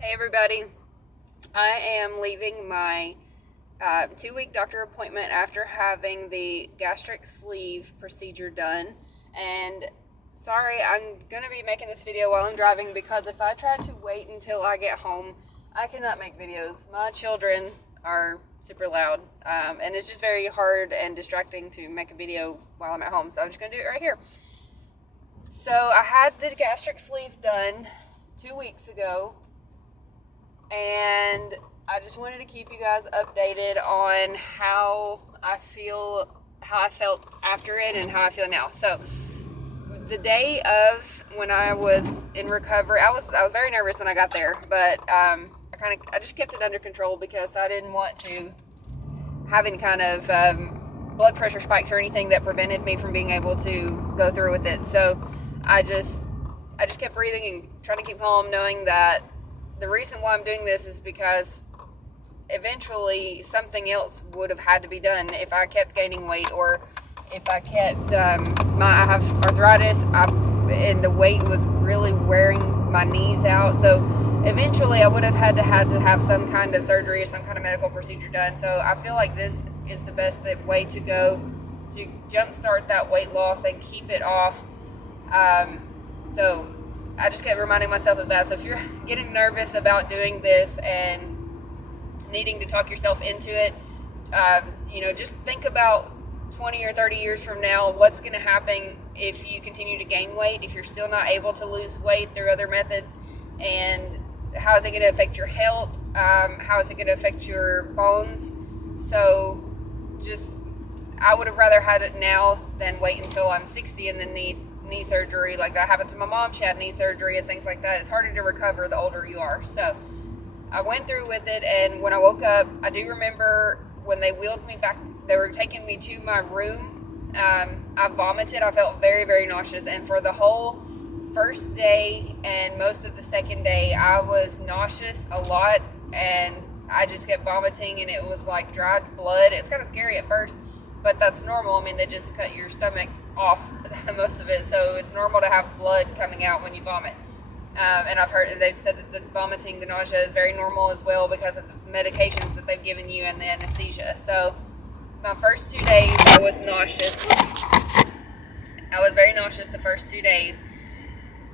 Hey everybody, I am leaving my 2-week doctor appointment after having the gastric sleeve procedure done. And sorry, I'm going to be making this video while I'm driving because if I try to wait until I get home, I cannot make videos. My children are super loud, and it's just very hard and distracting to make a video while I'm at home. So I'm just going to do it right here. So I had the gastric sleeve done 2 weeks ago. And I just wanted to keep you guys updated on how I felt after it and how I feel now. So the day of when I was in recovery, I was very nervous when I got there, but I just kept it under control because I didn't want to have any kind of blood pressure spikes or anything that prevented me from being able to go through with it. So I just kept breathing and trying to keep calm, knowing that the reason why I'm doing this is because eventually something else would have had to be done if I kept gaining weight, or if I kept, I have arthritis, and the weight was really wearing my knees out. So eventually I would have had to have some kind of surgery or some kind of medical procedure done. So I feel like this is the best way to go to jumpstart that weight loss and keep it off. So I just kept reminding myself of that. So if you're getting nervous about doing this and needing to talk yourself into it, just think about 20 or 30 years from now, what's going to happen if you continue to gain weight, if you're still not able to lose weight through other methods, and how is it going to affect your health? How is it going to affect your bones? So I would have rather had it now than wait until I'm 60 and then need knee surgery. Like that happened to my mom. She had knee surgery and things like that. It's harder to recover the older you are. So I went through with it, and when I woke up, I do remember when they wheeled me back, they were taking me to my room. I vomited. I felt very, very nauseous, and for the whole first day and most of the second day, I was nauseous a lot, and I just kept vomiting, and it was like dried blood. It's kind of scary at first, but that's normal. I mean, they just cut your stomach off most of it, so it's normal to have blood coming out when you vomit. And they've said that the vomiting, the nausea is very normal as well because of the medications that they've given you and the anesthesia. So my first 2 days, I was nauseous. I was very nauseous the first 2 days,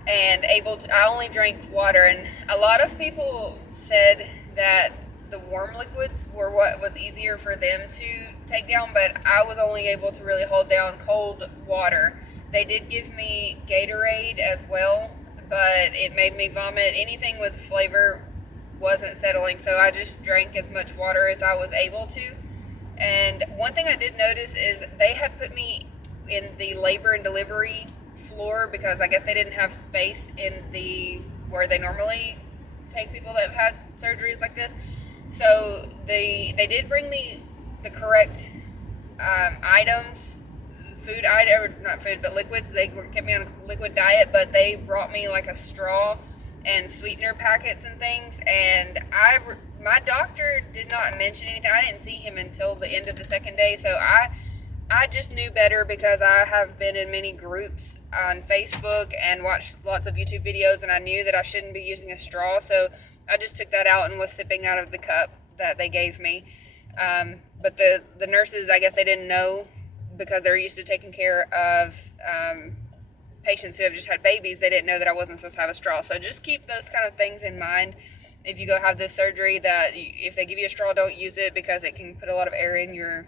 and I only drank water. And a lot of people said that the warm liquids were what was easier for them to take down, but I was only able to really hold down cold water. They did give me Gatorade as well, but it made me vomit. Anything with flavor wasn't settling, so I just drank as much water as I was able to. And one thing I did notice is they had put me in the labor and delivery floor because I guess they didn't have space in where they normally take people that have had surgeries like this. So they did bring me the correct items, liquids. They kept me on a liquid diet, but they brought me like a straw and sweetener packets and things. And my doctor did not mention anything. I didn't see him until the end of the second day, so I just knew better because I have been in many groups on Facebook and watched lots of YouTube videos, and I knew that I shouldn't be using a straw, so I just took that out and was sipping out of the cup that they gave me. But the nurses, I guess they didn't know because they're used to taking care of patients who have just had babies. They didn't know that I wasn't supposed to have a straw. So just keep those kind of things in mind if you go have this surgery, that if they give you a straw, don't use it because it can put a lot of air in your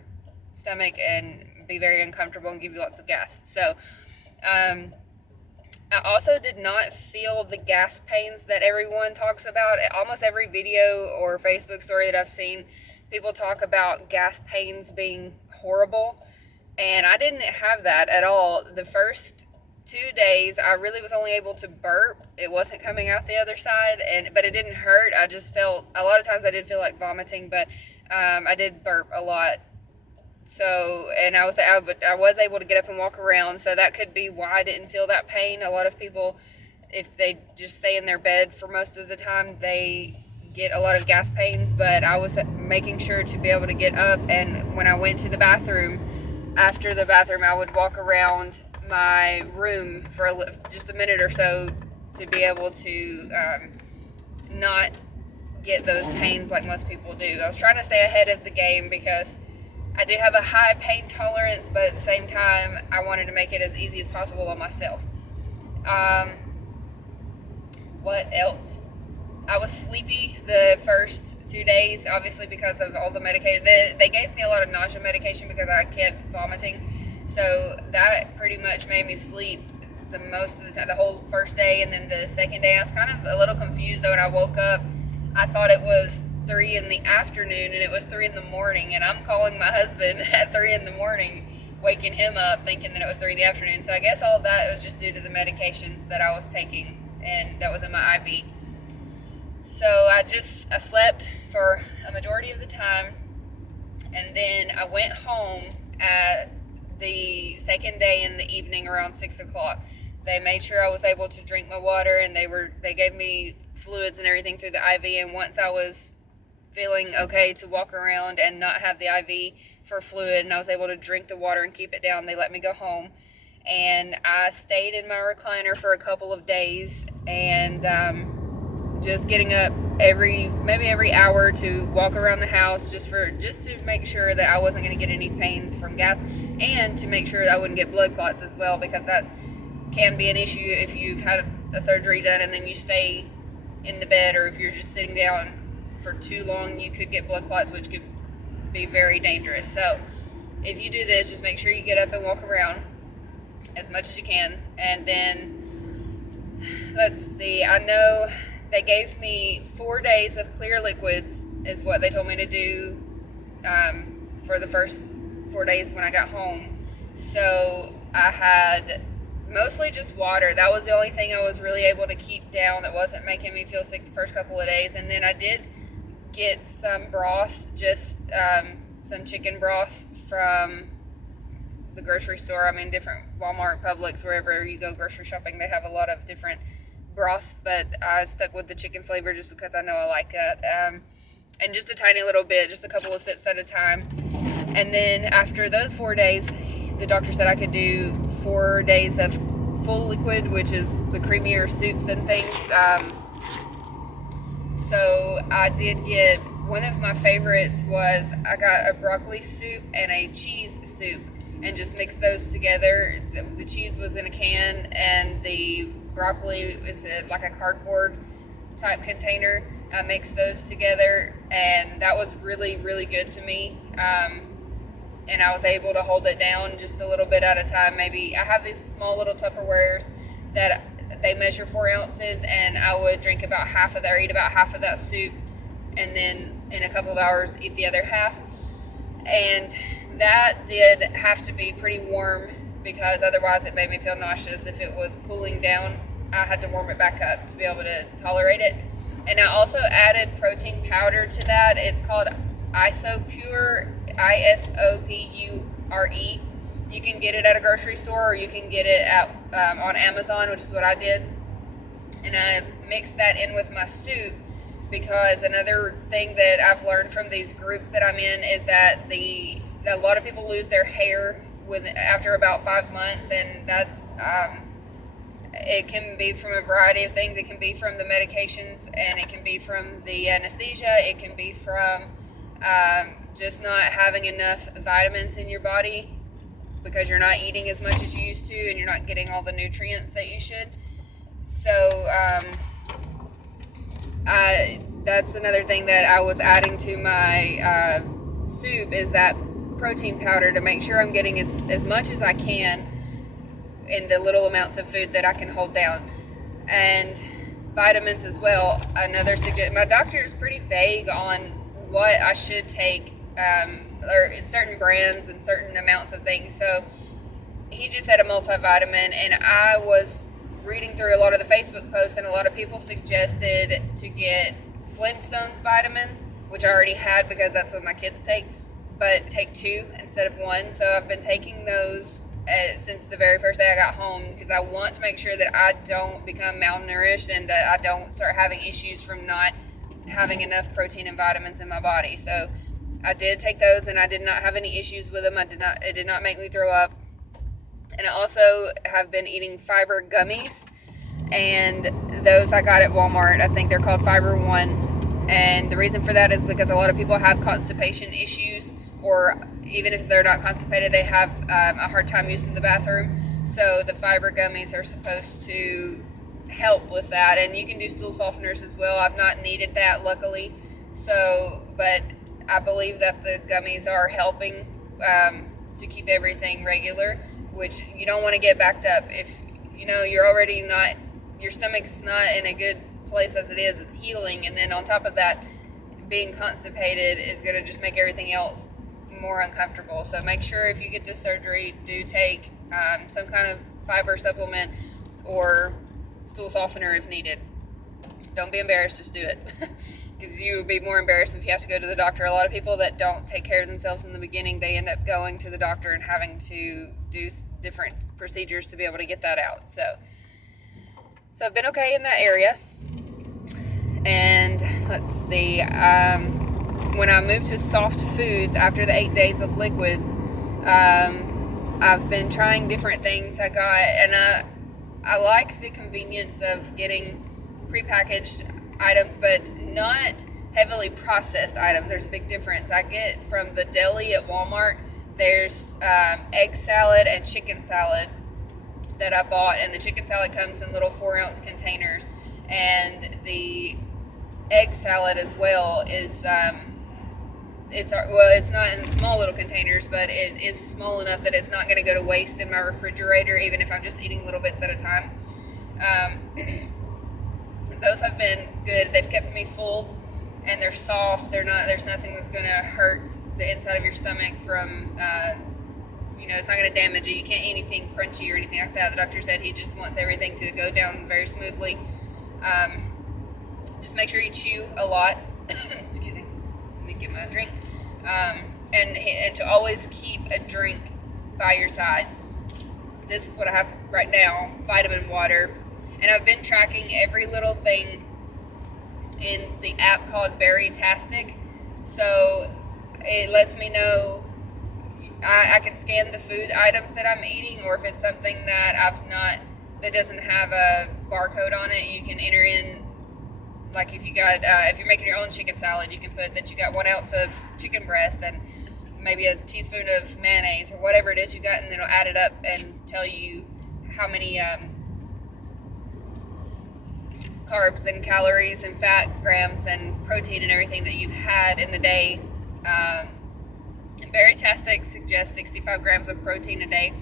stomach and be very uncomfortable and give you lots of gas. So I also did not feel the gas pains that everyone talks about. Almost every video or Facebook story that I've seen, people talk about gas pains being horrible, and I didn't have that at all. The first 2 days, I really was only able to burp. It wasn't coming out the other side, but it didn't hurt. I just felt, a lot of times I did feel like vomiting, but I did burp a lot. So, and I was able to get up and walk around, so that could be why I didn't feel that pain. A lot of people, if they just stay in their bed for most of the time, they get a lot of gas pains, but I was making sure to be able to get up, and when I went to the bathroom, after the bathroom, I would walk around my room for just a minute or so to be able to not get those pains like most people do. I was trying to stay ahead of the game because I do have a high pain tolerance, but at the same time, I wanted to make it as easy as possible on myself. What else? I was sleepy the first 2 days, obviously because of all the medication. They gave me a lot of nausea medication because I kept vomiting. So that pretty much made me sleep the most of the time, the whole first day. And then the second day, I was kind of a little confused though when I woke up. I thought it was 3 in the afternoon and it was 3 in the morning. And I'm calling my husband at 3 in the morning, waking him up thinking that it was 3 in the afternoon. So I guess all of that was just due to the medications that I was taking and that was in my IV. So I slept for a majority of the time, and then I went home at the second day in the evening around 6 o'clock. They made sure I was able to drink my water, and they gave me fluids and everything through the IV, and once I was feeling okay to walk around and not have the IV for fluid, and I was able to drink the water and keep it down, they let me go home. And I stayed in my recliner for a couple of days, and just getting up maybe every hour to walk around the house just to make sure that I wasn't going to get any pains from gas, and to make sure that I wouldn't get blood clots as well, because that can be an issue if you've had a surgery done and then you stay in the bed, or if you're just sitting down for too long, you could get blood clots, which could be very dangerous. So if you do this, just make sure you get up and walk around as much as you can. And then let's see, I know they gave me 4 days of clear liquids is what they told me to do for the first 4 days when I got home. So I had mostly just water. That was the only thing I was really able to keep down that wasn't making me feel sick the first couple of days. And then I did get some broth, just some chicken broth from the grocery store. I mean, different Walmart, Publix, wherever you go grocery shopping, they have a lot of different broth, but I stuck with the chicken flavor just because I know I like that. And just a tiny little bit, just a couple of sips at a time. And then after those 4 days, the doctor said I could do 4 days of full liquid, which is the creamier soups and things. So I did get, one of my favorites was I got a broccoli soup and a cheese soup, and just mixed those together. The cheese was in a can, and the broccoli is like a cardboard type container. I mixed those together, and that was really, really good to me. And I was able to hold it down just a little bit at a time. Maybe I have these small little Tupperwares that they measure 4 ounces, and I would drink about half of that, or eat about half of that soup, and then in a couple of hours eat the other half. And that did have to be pretty warm, because otherwise it made me feel nauseous. If it was cooling down, I had to warm it back up to be able to tolerate it. And I also added protein powder to that. It's called Isopure, Isopure. You can get it at a grocery store, or you can get it on Amazon, which is what I did. And I mixed that in with my soup, because another thing that I've learned from these groups that I'm in is that a lot of people lose their hair after about 5 months, and that's it can be from a variety of things. It can be from the medications, and it can be from the anesthesia. It can be from just not having enough vitamins in your body because you're not eating as much as you used to, and you're not getting all the nutrients that you should. So that's another thing that I was adding to my soup, is that protein powder, to make sure I'm getting as much as I can in the little amounts of food that I can hold down. And vitamins as well. Another suggestion, my doctor is pretty vague on what I should take, or certain brands and certain amounts of things. So he just had a multivitamin, and I was reading through a lot of the Facebook posts, and a lot of people suggested to get Flintstones vitamins, which I already had because that's what my kids take, but take 2 instead of 1. So I've been taking those since the very first day I got home, because I want to make sure that I don't become malnourished, and that I don't start having issues from not having enough protein and vitamins in my body. So I did take those, and I did not have any issues with them. It did not make me throw up. And I also have been eating fiber gummies, and those I got at Walmart. I think they're called Fiber One, and the reason for that is because a lot of people have constipation issues, or even if they're not constipated, they have a hard time using the bathroom. So the fiber gummies are supposed to help with that, and you can do stool softeners as well. I've not needed that, luckily. So, but I believe that the gummies are helping to keep everything regular, which you don't want to get backed up. If you're already not, your stomach's not in a good place as it is, it's healing, and then on top of that, being constipated is going to just make everything else more uncomfortable. So make sure if you get this surgery, do take some kind of fiber supplement or stool softener if needed. Don't be embarrassed, just do it. Because you would be more embarrassed if you have to go to the doctor. A lot of people that don't take care of themselves in the beginning, they end up going to the doctor and having to do different procedures to be able to get that out. So I've been okay in that area. And let's see, when I moved to soft foods after the 8 days of liquids, I've been trying different things I got, and I like the convenience of getting prepackaged items, but not heavily processed items. There's a big difference. I get from the deli at Walmart, there's egg salad and chicken salad that I bought, and the chicken salad comes in little 4-ounce containers, and the egg salad as well is it's not in small little containers, but it is small enough that it's not going to go to waste in my refrigerator, even if I'm just eating little bits at a time. Those have been good. They've kept me full, and they're soft. There's nothing that's going to hurt the inside of your stomach from, it's not going to damage it. You can't eat anything crunchy or anything like that. The doctor said he just wants everything to go down very smoothly. Just make sure you chew a lot. Excuse me. Let me get my drink. And to always keep a drink by your side. This is what I have right now, vitamin water. And I've been tracking every little thing in the app called Bariatric. So it lets me know, I can scan the food items that I'm eating, or if it's something that that doesn't have a barcode on it, you can enter in, like if you're making your own chicken salad, you can put that you got 1 ounce of chicken breast and maybe a teaspoon of mayonnaise or whatever it is you got, and then it'll add it up and tell you how many carbs and calories and fat grams and protein and everything that you've had in the day. Bariatric suggests 65 grams of protein a day.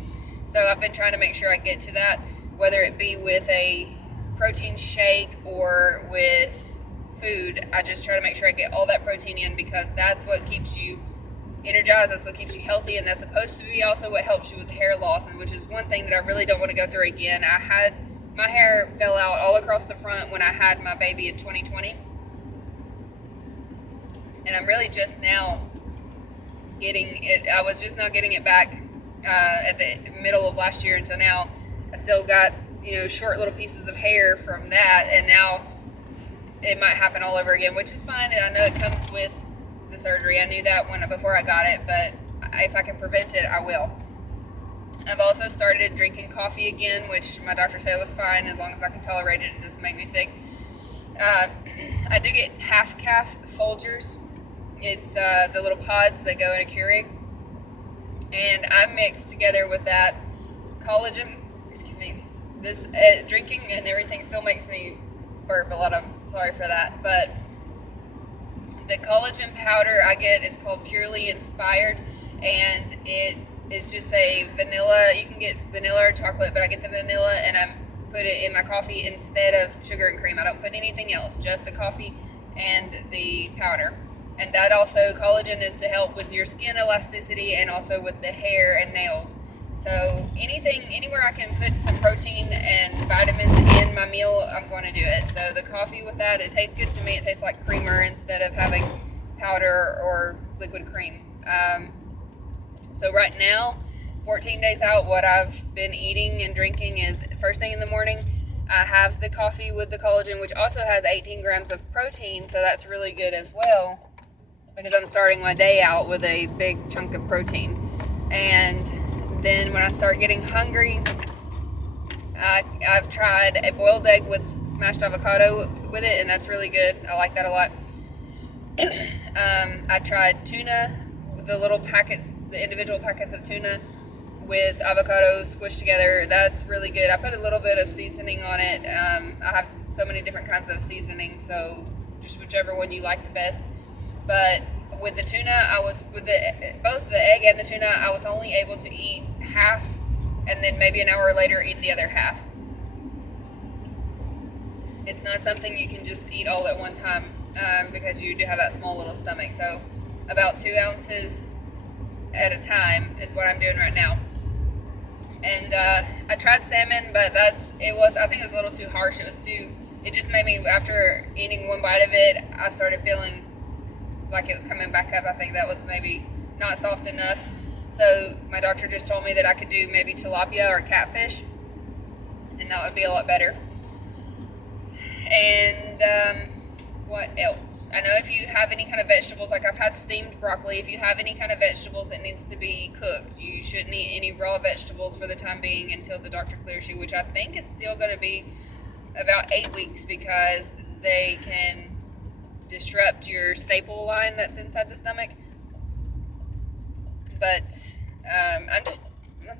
So I've been trying to make sure I get to that, whether it be with a protein shake or with food. I just try to make sure I get all that protein in, because that's what keeps you energized, that's what keeps you healthy, and that's supposed to be also what helps you with hair loss, and which is one thing that I really don't want to go through again. My hair fell out all across the front when I had my baby in 2020, and I'm really just now getting it. I was just now getting it back at the middle of last year until now. I still got short little pieces of hair from that, and now it might happen all over again, which is fine. And I know it comes with the surgery. I knew that before I got it, but if I can prevent it, I will. I've also started drinking coffee again, which my doctor said was fine as long as I can tolerate it. It doesn't make me sick. I do get half-calf Folgers. It's the little pods that go in a Keurig, and I mix together with that collagen. Excuse me. This drinking and everything still makes me burp a lot. I'm sorry for that, but the collagen powder I get is called Purely Inspired, and it is just a vanilla. You can get vanilla or chocolate, but I get the vanilla and I put it in my coffee instead of sugar and cream. I don't put anything else, just the coffee and the powder. And that also, collagen is to help with your skin elasticity and also with the hair and nails. So anywhere I can put some protein and vitamins in my meal, I'm going to do it. So the coffee with that, it tastes good to me. It tastes like creamer instead of having powder or liquid cream. So right now, 14 days out, what I've been eating and drinking is, first thing in the morning, I have the coffee with the collagen, which also has 18 grams of protein, so that's really good as well, because I'm starting my day out with a big chunk of protein. And then when I start getting hungry, I've tried a boiled egg with smashed avocado with it, and that's really good. I like that a lot. I tried tuna, the little packets, the individual packets of tuna with avocado squished together. That's really good. I put a little bit of seasoning on it. I have so many different kinds of seasoning, so just whichever one you like the best. But with the tuna, both the egg and the tuna, I was only able to eat half, and then maybe an hour later eat the other half. It's not something you can just eat all at one time, because you do have that small little stomach. So about 2 ounces at a time is what I'm doing right now. And I tried salmon, but I think it was a little too harsh. It just made me, after eating one bite of it, I started feeling like it was coming back up. I think that was maybe not soft enough. So my doctor just told me that I could do maybe tilapia or catfish, and that would be a lot better. And what else? I know if you have any kind of vegetables, like I've had steamed broccoli, if you have any kind of vegetables that needs to be cooked, you shouldn't eat any raw vegetables for the time being until the doctor clears you, which I think is still going to be about 8 weeks, because they can disrupt your staple line that's inside the stomach. But I'm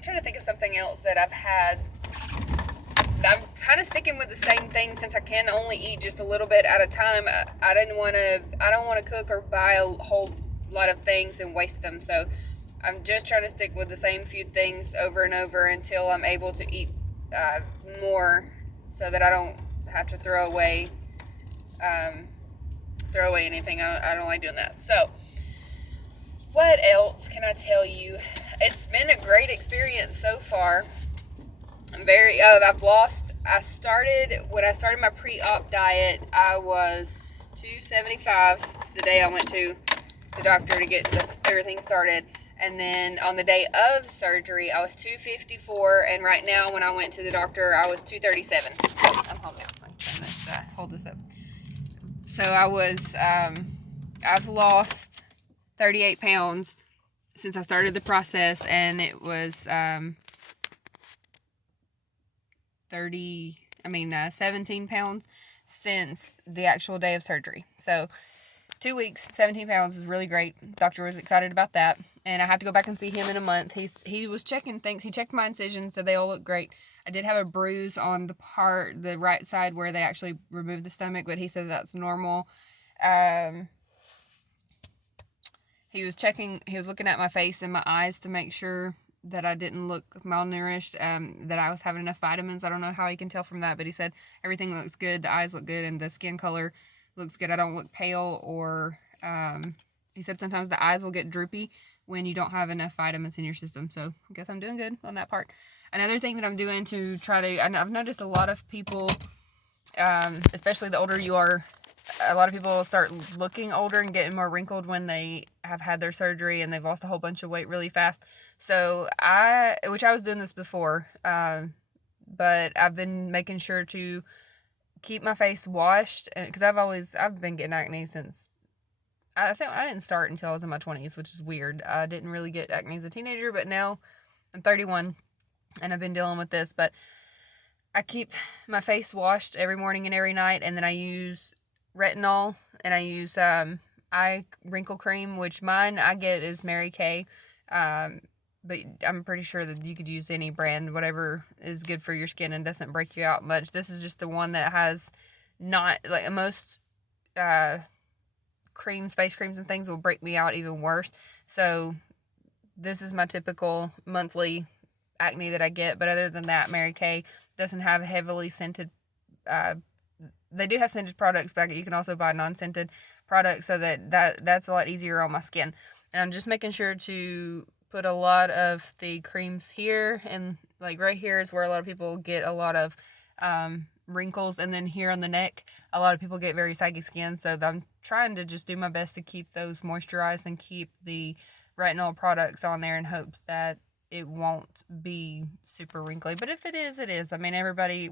trying to think of something else that I've had. I'm kind of sticking with the same thing since I can only eat just a little bit at a time. I don't want to cook or buy a whole lot of things and waste them. So I'm just trying to stick with the same few things over and over until I'm able to eat more, so that I don't have to throw away anything. I don't like doing that. So what else can I tell you? It's been a great experience so far. When I started my pre-op diet, I was 275 the day I went to the doctor to get everything started. And then on the day of surgery, I was 254. And right now, when I went to the doctor, I was 237. So I'm home now. Let's hold this up. So I've lost 38 pounds since I started the process, and it was 17 pounds since the actual day of surgery. So 2 weeks, 17 pounds is really great. Doctor was excited about that. And I have to go back and see him in a month. He was checking things. He checked my incisions, so they all look great. I did have a bruise on the right side where they actually removed the stomach, but he said that's normal. He was looking at my face and my eyes to make sure that I didn't look malnourished, that I was having enough vitamins. I don't know how he can tell from that, but he said everything looks good. The eyes look good and the skin color looks good. I don't look pale, or he said sometimes the eyes will get droopy when you don't have enough vitamins in your system. So I guess I'm doing good on that part. Another thing that I'm doing to try to, I've noticed a lot of people, especially the older you are, a lot of people start looking older and getting more wrinkled when they have had their surgery and they've lost a whole bunch of weight really fast. So which I was doing this before, but I've been making sure to keep my face washed, because I've been getting acne since, I think I didn't start until I was in my 20s, which is weird. I didn't really get acne as a teenager, but now I'm 31 and I've been dealing with this. But I keep my face washed every morning and every night, and then I use retinol, and I use eye wrinkle cream, which mine I get is Mary Kay, but I'm pretty sure that you could use any brand, whatever is good for your skin and doesn't break you out much. This is just the one that has not, like most face creams and things will break me out even worse. So this is my typical monthly acne that I get, but other than that, Mary Kay doesn't have heavily scented, they do have scented products, but you can also buy non-scented products, so that's a lot easier on my skin. And I'm just making sure to put a lot of the creams here, and like right here is where a lot of people get a lot of wrinkles, and then here on the neck a lot of people get very saggy skin, so I'm trying to just do my best to keep those moisturized and keep the retinol products on there in hopes that it won't be super wrinkly. But if it is, it is. I mean,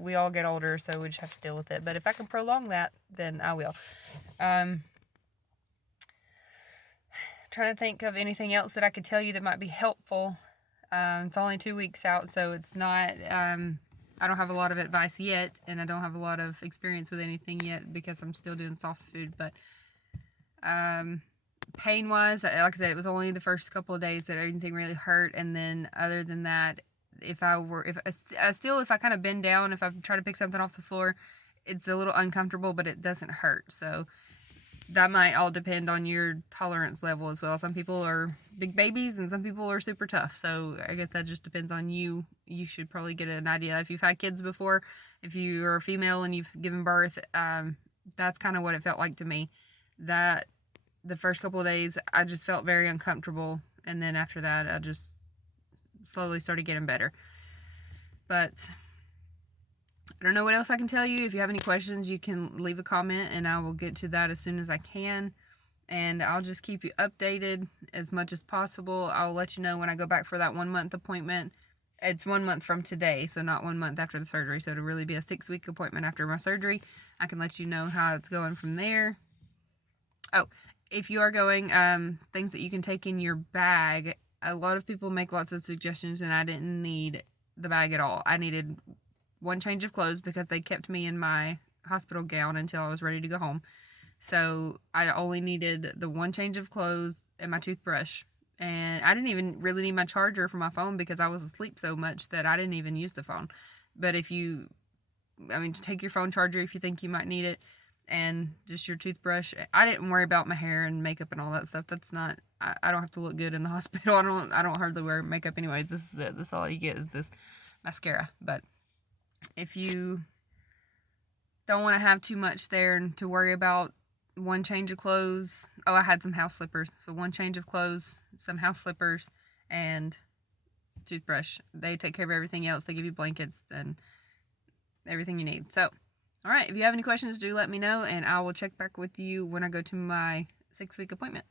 we all get older, so we just have to deal with it. But if I can prolong that, then I will. Trying to think of anything else that I could tell you that might be helpful. It's only 2 weeks out, so it's not, I'm I don't have a lot of advice yet, and I don't have a lot of experience with anything yet because I'm still doing soft food. But pain wise, like I said, it was only the first couple of days that anything really hurt, and then other than that, if I kind of bend down, if I try to pick something off the floor, it's a little uncomfortable, but it doesn't hurt. So that might all depend on your tolerance level as well. Some people are big babies and some people are super tough. So I guess that just depends on you. You should probably get an idea. If you've had kids before, if you are a female and you've given birth, that's kind of what it felt like to me. That the first couple of days, I just felt very uncomfortable. And then after that, I just slowly started getting better. But I don't know what else I can tell you. If you have any questions, you can leave a comment and I will get to that as soon as I can. And I'll just keep you updated as much as possible. I'll let you know when I go back for that 1 month appointment. It's 1 month from today, so not 1 month after the surgery. So it'll really be a 6-week appointment after my surgery. I can let you know how it's going from there. Oh, if you are going, things that you can take in your bag. A lot of people make lots of suggestions and I didn't need the bag at all. I needed one change of clothes because they kept me in my hospital gown until I was ready to go home. So I only needed the one change of clothes and my toothbrush. And I didn't even really need my charger for my phone because I was asleep so much that I didn't even use the phone. But just take your phone charger if you think you might need it, and just your toothbrush. I didn't worry about my hair and makeup and all that stuff. That's not, I don't have to look good in the hospital. I don't hardly wear makeup anyways. This is it. This all you get is this mascara. But if you don't want to have too much there and to worry about, one change of clothes. Oh, I had some house slippers. So one change of clothes, some house slippers, and toothbrush. They take care of everything else. They give you blankets and everything you need. So, all right. If you have any questions, do let me know, and I will check back with you when I go to my 6-week appointment.